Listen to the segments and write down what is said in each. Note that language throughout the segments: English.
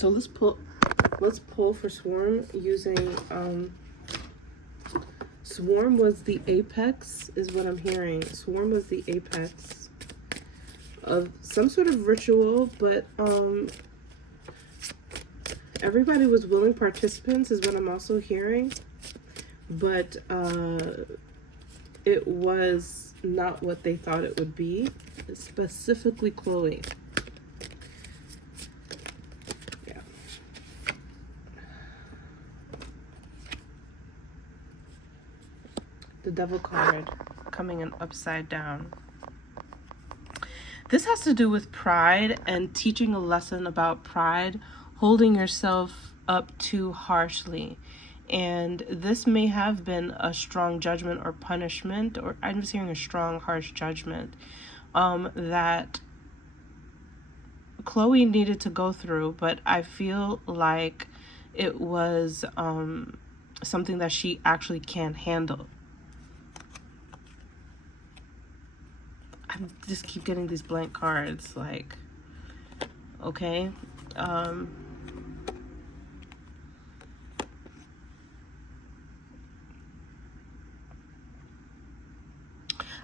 So let's pull for Swarm using Swarm was the apex, is what I'm hearing. Swarm was the apex of some sort of ritual, but everybody was willing participants is what I'm also hearing. But it was not what they thought it would be, specifically Chloe. Yeah. The Devil card coming in upside down. This has to do with pride and teaching a lesson about pride, holding yourself up too harshly. And this may have been a strong judgment or punishment, or I'm just hearing a strong, harsh judgment that Chloe needed to go through, but I feel like it was something that she actually can't handle. I just keep getting these blank cards, like, okay.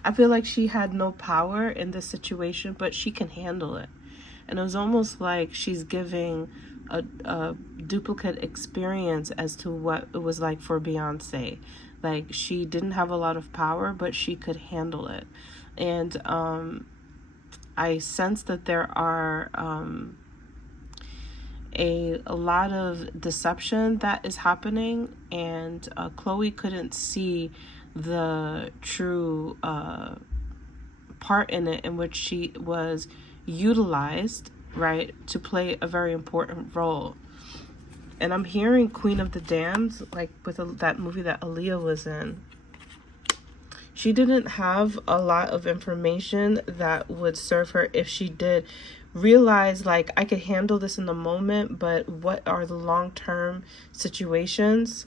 I feel like she had no power in this situation, but she can handle it. And it was almost like she's giving a duplicate experience as to what it was like for Beyonce. Like, she didn't have a lot of power, but she could handle it. And I sense that there are a lot of deception that is happening, and Chloe couldn't see the true part in it, in which she was utilized, right, to play a very important role. And I'm hearing Queen of the Damned, like with that movie that Aaliyah was in. She didn't have a lot of information that would serve her if she did realize, like, I could handle this in the moment, but what are the long-term situations?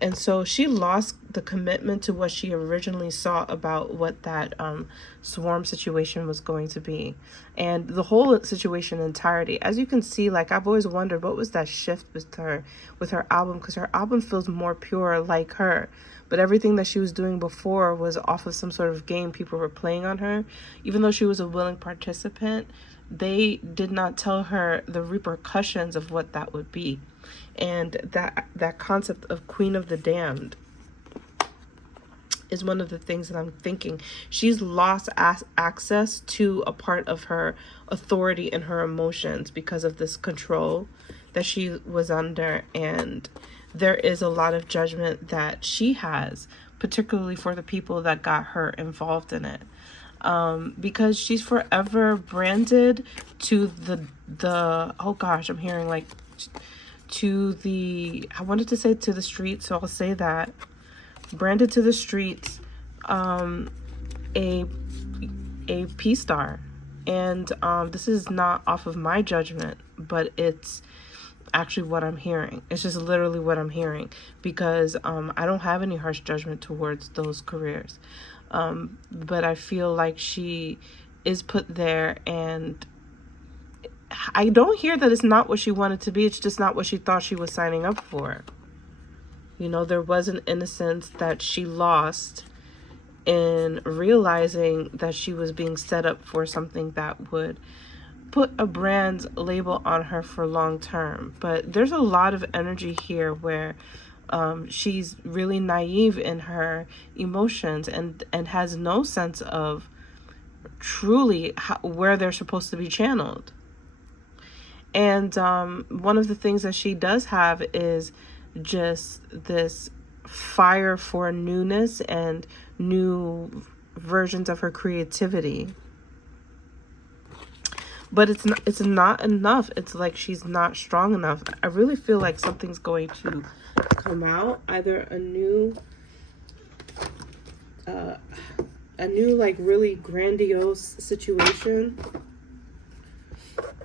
And so she lost the commitment to what she originally saw about what that Swarm situation was going to be. And the whole situation in entirety, as you can see, like, I've always wondered what was that shift with her album, because her album feels more pure like her. But everything that she was doing before was off of some sort of game people were playing on her. Even though she was a willing participant, they did not tell her the repercussions of what that would be. And that concept of Queen of the Damned is one of the things that I'm thinking. She's lost access to a part of her authority and her emotions because of this control that she was under. And there is a lot of judgment that she has, particularly for the people that got her involved in it. Because she's forever branded to the oh gosh, I'm hearing like to the, I wanted to say to the streets, so I'll say that, branded to the streets, a P-star. And this is not off of my judgment, but it's actually what I'm hearing. It's just literally what I'm hearing, because I don't have any harsh judgment towards those careers. But I feel like she is put there, and I don't hear that it's not what she wanted to be. It's just not what she thought she was signing up for. You know, there was an innocence that she lost in realizing that she was being set up for something that would put a brand label on her for long term. But there's a lot of energy here where she's really naive in her emotions and has no sense of truly where they're supposed to be channeled. And one of the things that she does have is just this fire for newness and new versions of her creativity. But it's not enough. It's like she's not strong enough. I really feel like something's going to come out, either a new like really grandiose situation,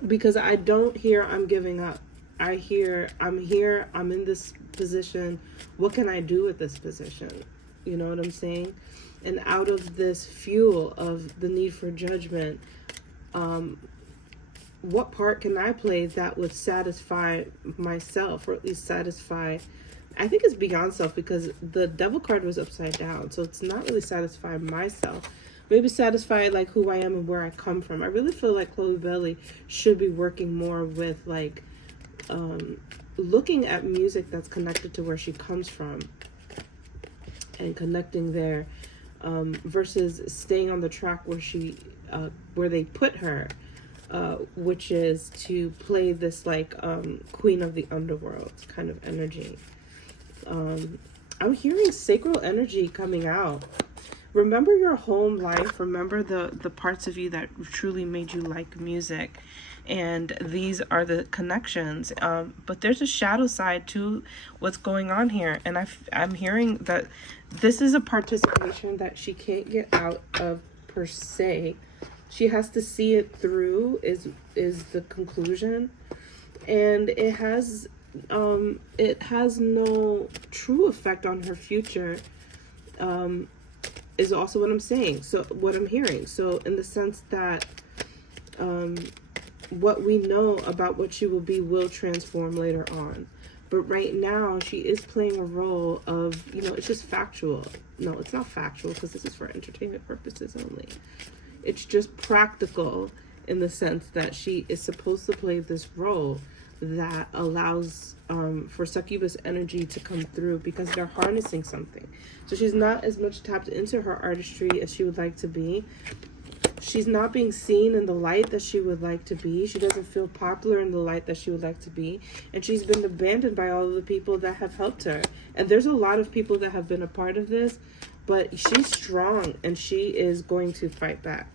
because I don't hear I'm giving up. I hear I'm here, I'm in this position, what can I do with this position? You know what I'm saying? And out of this fuel of the need for judgment, what part can I play that would satisfy myself, or at least satisfy, I think it's beyond self, because the devil card was upside down, so it's not really satisfying myself. Maybe satisfy like who I am and where I come from. I really feel like Chloe Bailey should be working more with like looking at music that's connected to where she comes from and connecting there, versus staying on the track where she where they put her, which is to play this like queen of the underworld kind of energy. I'm hearing sacral energy coming out. Remember your home life. Remember the parts of you that truly made you like music. And these are the connections. But there's a shadow side to what's going on here. And I'm hearing that this is a participation that she can't get out of per se. She has to see it through is the conclusion. And it has no true effect on her future, is also what I'm saying. So what I'm hearing. So in the sense that what we know about what she will be will transform later on. But right now she is playing a role of, it's just factual. No, it's not factual because this is for entertainment purposes only. It's just practical in the sense that she is supposed to play this role that allows for succubus energy to come through, because they're harnessing something. So she's not as much tapped into her artistry as she would like to be. She's not being seen in the light that she would like to be. She doesn't feel popular in the light that she would like to be. And she's been abandoned by all of the people that have helped her. And there's a lot of people that have been a part of this, but she's strong and she is going to fight back.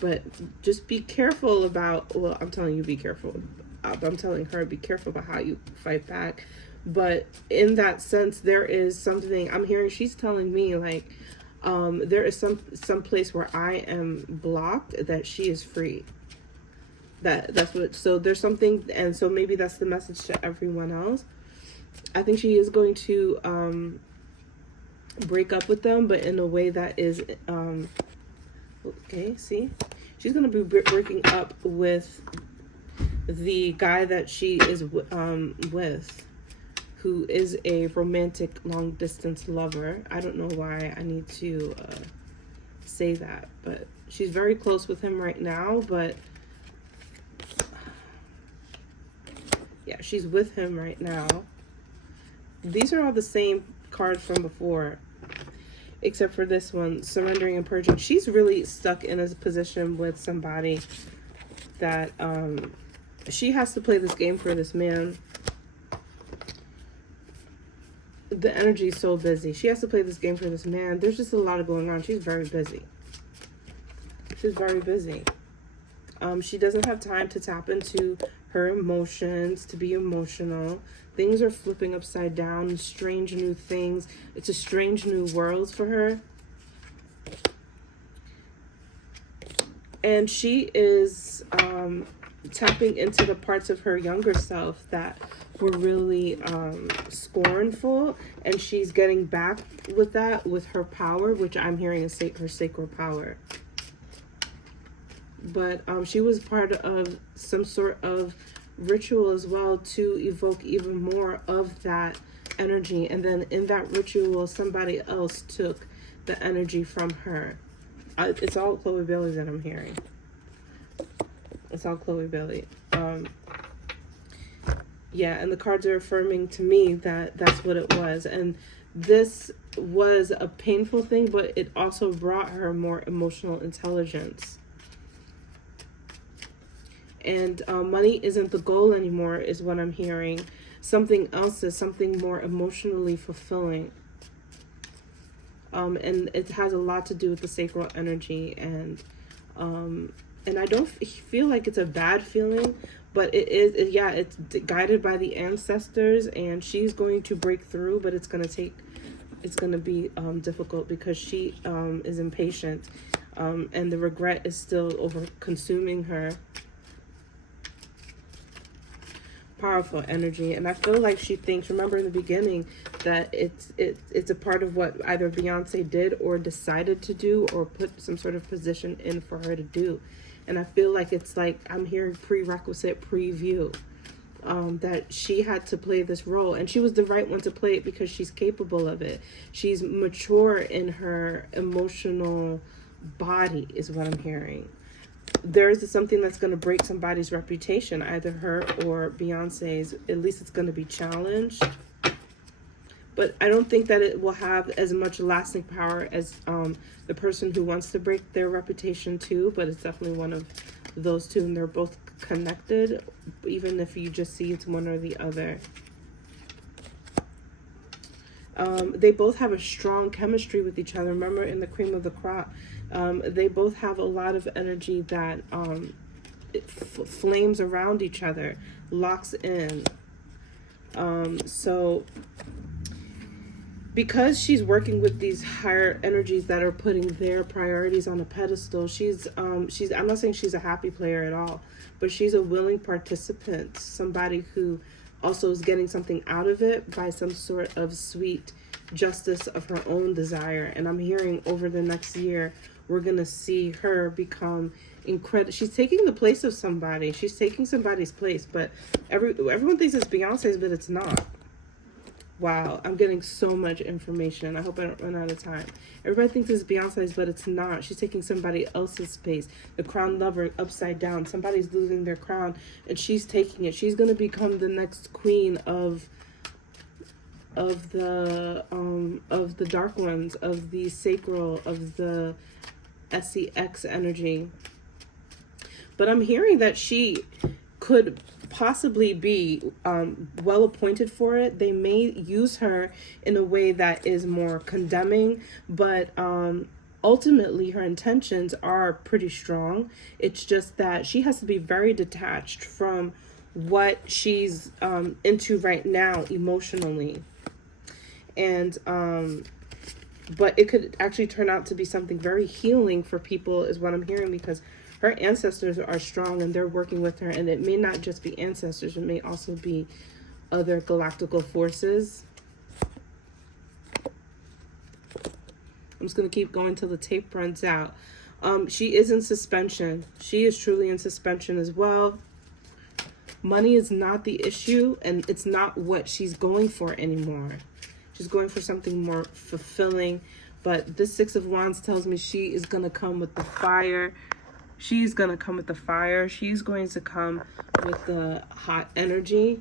But just be careful about, well, I'm telling you, be careful. I'm telling her, be careful about how you fight back. But in that sense, there is something I'm hearing. She's telling me like, there is some place where I am blocked that she is free. That's what, so there's something, and so maybe that's the message to everyone else. I think she is going to break up with them, but in a way that is okay, see? She's going to be breaking up with the guy that she is with, who is a romantic long-distance lover. I don't know why I need to say that, but she's very close with him right now, but yeah, she's with him right now. These are all the same cards from before, except for this one, surrendering and purging. She's really stuck in a position with somebody that she has to play this game for this man. The energy is so busy. She has to play this game for this man. There's just a lot of going on. She's very busy. She's very busy. She doesn't have time to tap into her emotions, to be emotional. Things are flipping upside down, strange new things. It's a strange new world for her. And she is tapping into the parts of her younger self that were really scornful, and she's getting back with that with her power, which I'm hearing is her sacred power. But she was part of some sort of ritual as well to evoke even more of that energy, and then in that ritual somebody else took the energy from her. It's all Chloe Bailey that I'm hearing. It's all Chloe Bailey. Yeah, and the cards are affirming to me that that's what it was. And this was a painful thing, but it also brought her more emotional intelligence. And money isn't the goal anymore, is what I'm hearing. Something else is, something more emotionally fulfilling. And it has a lot to do with the sacral energy. And I don't feel like it's a bad feeling, but it is, yeah, it's guided by the ancestors, and she's going to break through, but it's going to be difficult because she is impatient, and the regret is still over consuming her. Powerful energy. And I feel like she thinks, remember in the beginning, that it's a part of what either Beyonce did or decided to do or put some sort of position in for her to do. And I feel like it's like I'm hearing prerequisite preview, that she had to play this role, and she was the right one to play it because she's capable of it. She's mature in her emotional body is what I'm hearing. There's something that's going to break somebody's reputation, either her or Beyonce's. At least it's going to be challenged. But I don't think that it will have as much lasting power as the person who wants to break their reputation too. But it's definitely one of those two, and they're both connected, even if you just see it's one or the other. They both have a strong chemistry with each other. Remember in the cream of the crop, they both have a lot of energy that flames around each other, locks in. So because she's working with these higher energies that are putting their priorities on a pedestal, she's I'm not saying she's a happy player at all, but she's a willing participant, somebody who also is getting something out of it by some sort of sweet justice of her own desire. And I'm hearing over the next year, we're going to see her become incredible. She's taking the place of somebody. She's taking somebody's place, but everyone thinks it's Beyonce's, but it's not. Wow, I'm getting so much information. I hope I don't run out of time. Everybody thinks it's Beyonce's, but it's not. She's taking somebody else's space. The crown lover upside down. Somebody's losing their crown, and she's taking it. She's going to become the next queen of the dark ones, of the sacral, of the SEX energy. But I'm hearing that she could possibly be well appointed for it. They may use her in a way that is more condemning, but ultimately her intentions are pretty strong. It's just that she has to be very detached from what she's into right now emotionally. And but it could actually turn out to be something very healing for people is what I'm hearing, because her ancestors are strong and they're working with her. And it may not just be ancestors. It may also be other galactical forces. I'm just going to keep going till the tape runs out. She is in suspension. She is truly in suspension as well. Money is not the issue, and it's not what she's going for anymore. She's going for something more fulfilling. But this Six of Wands tells me she is going to come with the fire. She's going to come with the fire. She's going to come with the hot energy.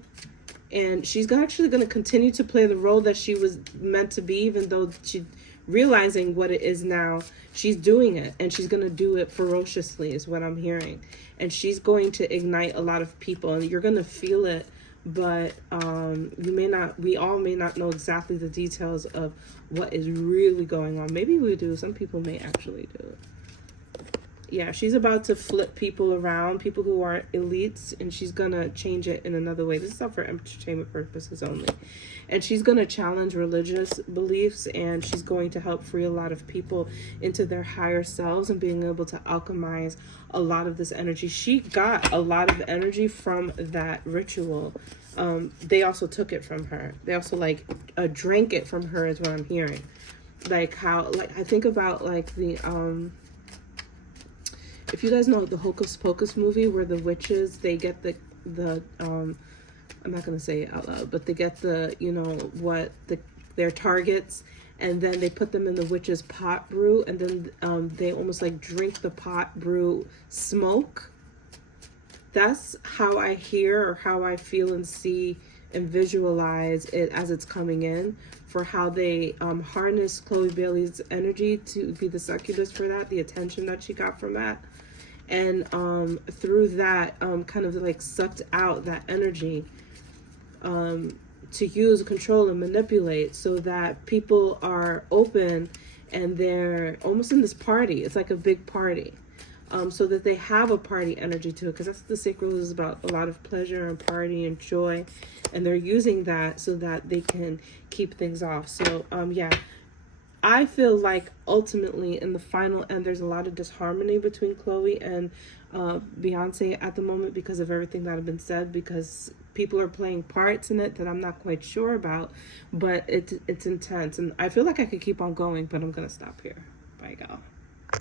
And she's actually going to continue to play the role that she was meant to be, even though she's realizing what it is now. She's doing it, and she's going to do it ferociously is what I'm hearing. And she's going to ignite a lot of people, and you're going to feel it. But we all may not know exactly the details of what is really going on. Maybe we do. Some people may actually do it. Yeah, she's about to flip people around, people who are elites, and she's going to change it in another way. This is not for entertainment purposes only. And she's going to challenge religious beliefs, and she's going to help free a lot of people into their higher selves and being able to alchemize a lot of this energy. She got a lot of energy from that ritual. They also took it from her. They also drank it from her is what I'm hearing. Like how, I think about the, if you guys know the Hocus Pocus movie where the witches, they get the I'm not going to say it out loud, but they get their targets, and then they put them in the witch's pot brew, and then they almost drink the pot brew smoke. That's how I hear, or how I feel and see and visualize it as it's coming in, for how they harness Chloe Bailey's energy to be the succubus for that, the attention that she got from that. And through that, kind of sucked out that energy to use, control, and manipulate, so that people are open and they're almost in this party. It's like a big party, so that they have a party energy to it, because that's what the sacral is about, a lot of pleasure and party and joy. And they're using that so that they can keep things off. So, yeah. I feel like ultimately in the final end, there's a lot of disharmony between Chloe and Beyonce at the moment because of everything that had been said, because people are playing parts in it that I'm not quite sure about, but it's intense. And I feel like I could keep on going, but I'm going to stop here. Bye, y'all.